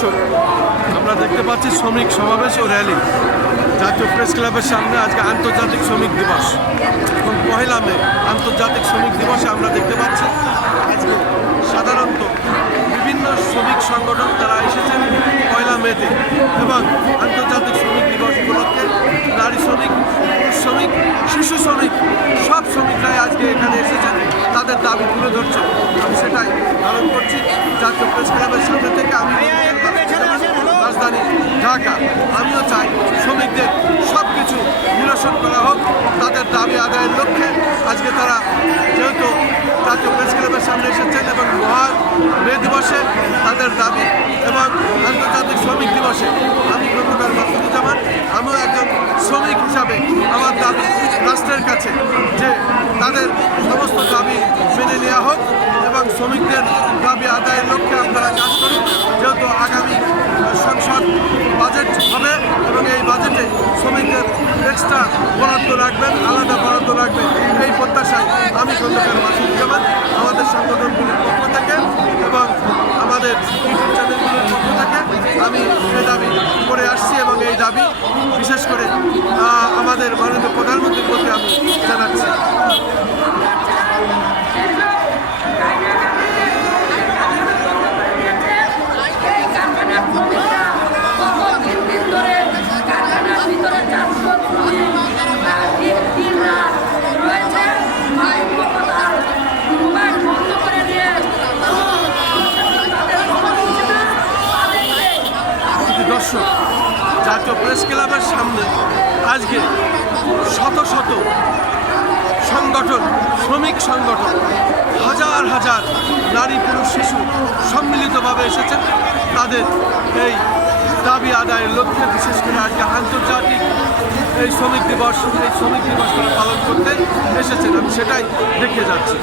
দর্শক, আমরা দেখতে পাচ্ছি শ্রমিক সমাবেশ ও র্যালি জাতীয় প্রেস ক্লাবের সামনে। আজকে আন্তর্জাতিক শ্রমিক দিবস এবং 1 মে আন্তর্জাতিক শ্রমিক দিবসে আমরা দেখতে পাচ্ছি আজকে সাধারণত বিভিন্ন শ্রমিক সংগঠন তারা এসেছেন 1 মেতে, এবং আন্তর্জাতিক শ্রমিক দিবস উপলক্ষে নারী শ্রমিক, পুরুষ শ্রমিক, শিশু শ্রমিক সব শ্রমিকরাই আজকে এখানে এসেছেন, তাদের দাবি তুলে ধরছেন। আমি সেটাই পালন করছি জাতীয় প্রেস ক্লাবের সামনে থেকে। আমি রাজধানী ঢাকা, আমিও চাই শ্রমিকদের সব কিছু নিরসন করা হোক, তাদের দাবি আদায়ের লক্ষ্যে আজকে তারা যেহেতু জাতীয় প্রেস ক্লাবের সামনে এসেছেন এবং মহান মে দিবসে তাদের দাবি এবং আন্তর্জাতিক শ্রমিক দিবসে আমি খন্দকার মাসুদুজ্জামান, আমিও একজন শ্রমিক হিসাবে আমার দাবি রাষ্ট্রের কাছে যে তাদের সমস্ত দাবি মেনে নেওয়া হোক এবং শ্রমিকদের দাবি আদায়ের লক্ষ্যে আপনারা কাজ করুন। যেহেতু আগামী সংসদ বাজেট হবে এবং এই বাজেটে শ্রমিকদের এক্সট্রা বরাদ্দ রাখবেন, আলাদা বরাদ্দ রাখবেন, এই প্রত্যাশায় আমি খন্দকার মাসুদুজ্জামান আমাদের সংগঠনগুলির পক্ষ থেকে এবং আমাদের ইউটিউব চ্যানেলগুলির পক্ষ থেকে আমি এই দাবি করে আসছি এবং এই দাবি বিশেষ করে আমাদের মাননীয় প্রধানমন্ত্রীর প্রতি আমি জানাচ্ছি। দর্শক, জাতীয় প্রেস ক্লাবের সামনে আজকে শত শত সংগঠন, শ্রমিক সংগঠন, হাজার হাজার নারী, পুরুষ, শিশু সম্মিলিতভাবে এসেছেন তাদের এই দাবি আদায়ের লক্ষ্যে। বিশেষ করে আজকে আন্তর্জাতিক এই শ্রমিক দিবস তারা পালন করতে এসেছেন, আমি সেটাই দেখে যাচ্ছি।